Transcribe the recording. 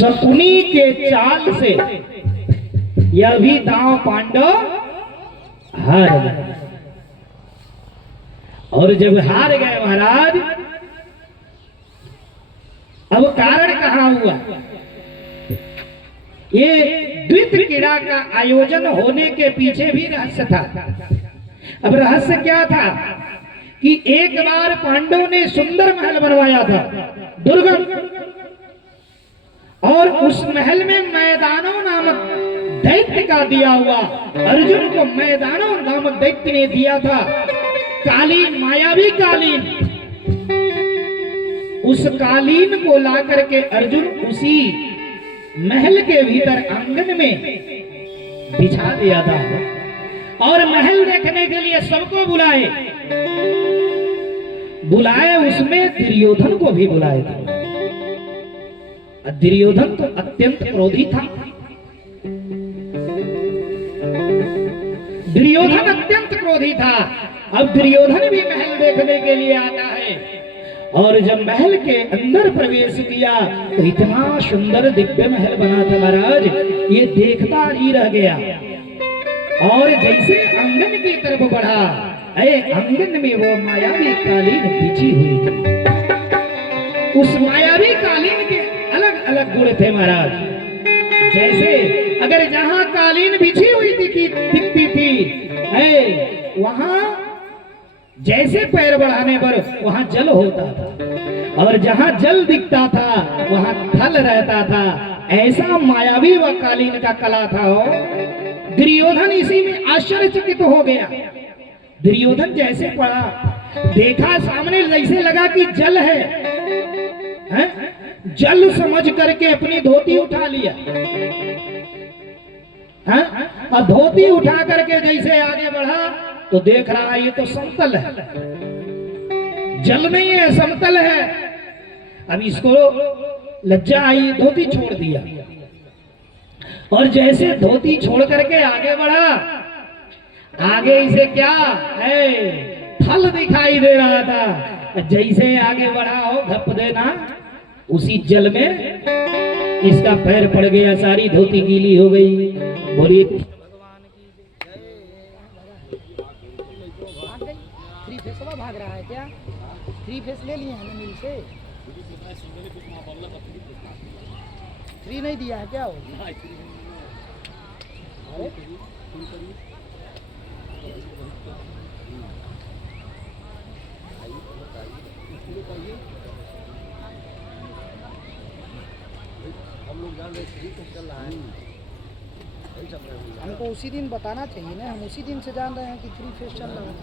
शकुनी के चाल से यह भी दांव पांडव हार गए। और जब हार गए महाराज, अब कारण कहां हुआ? ये द्वित क्रीड़ा का आयोजन होने के पीछे भी रहस्य था। अब रहस्य क्या था कि एक बार पांडवों ने सुंदर महल बनवाया था, दुर्गम, और उस महल में मैदानों नामक दैत्य का दिया हुआ, अर्जुन को मैदानों नामक दैत्य ने दिया था कालीन, मायावी कालीन। उस कालीन को ला करके अर्जुन उसी महल के भीतर आंगन में बिछा दिया था और महल देखने के लिए सबको बुलाए। उसमें दुर्योधन को भी बुलाए थे। दुर्योधन तो अत्यंत क्रोधी था। दुर्योधन अत्यंत क्रोधी था। अब दुर्योधन भी महल देखने के लिए आता है, और जब महल के अंदर प्रवेश किया तो इतना सुंदर दिव्य महल बना था महाराज, ये देखता ही रह गया। और जैसे आंगन की तरफ बढ़ा, आंगन में वो मायावी कालीन बिछी हुई थी। उस मायावी कालीन के अलग अलग गुण थे महाराज। जैसे अगर जहां कालीन बिछी हुई दिखती थी, वहां जैसे पैर बढ़ाने पर वहां जल होता था, और जहां जल दिखता था वहां थल रहता था। ऐसा मायावी व कालीन का कला था। दुर्योधन इसी में आश्चर्यचकित हो गया। दुर्योधन जैसे पड़ा, देखा सामने, जैसे लगा कि जल है? जल समझ करके अपनी धोती उठा लिया, और धोती उठा करके जैसे आगे बढ़ा तो देख रहा है ये तो समतल है, जल नहीं है, समतल है। अब इसको लज्जा आई, धोती छोड़ दिया, और जैसे धोती छोड़ करके आगे बढ़ा, आगे इसे क्या है, थल दिखाई दे रहा था। जैसे आगे बढ़ा हो, धप देना उसी जल में इसका पैर पड़ गया, सारी धोती गीली हो गई। बोलिए थ्री फेस भाग रहा है क्या? थ्री फेस ले लिए हैं मिल से, थ्री नहीं दिया है क्या वो? अरे हम लोग जान रहे थ्री फेस चल रहा है, हमको उसी दिन बताना चाहिए ना, हम उसी दिन से जान रहे हैं कि थ्री फेस चल रहा है।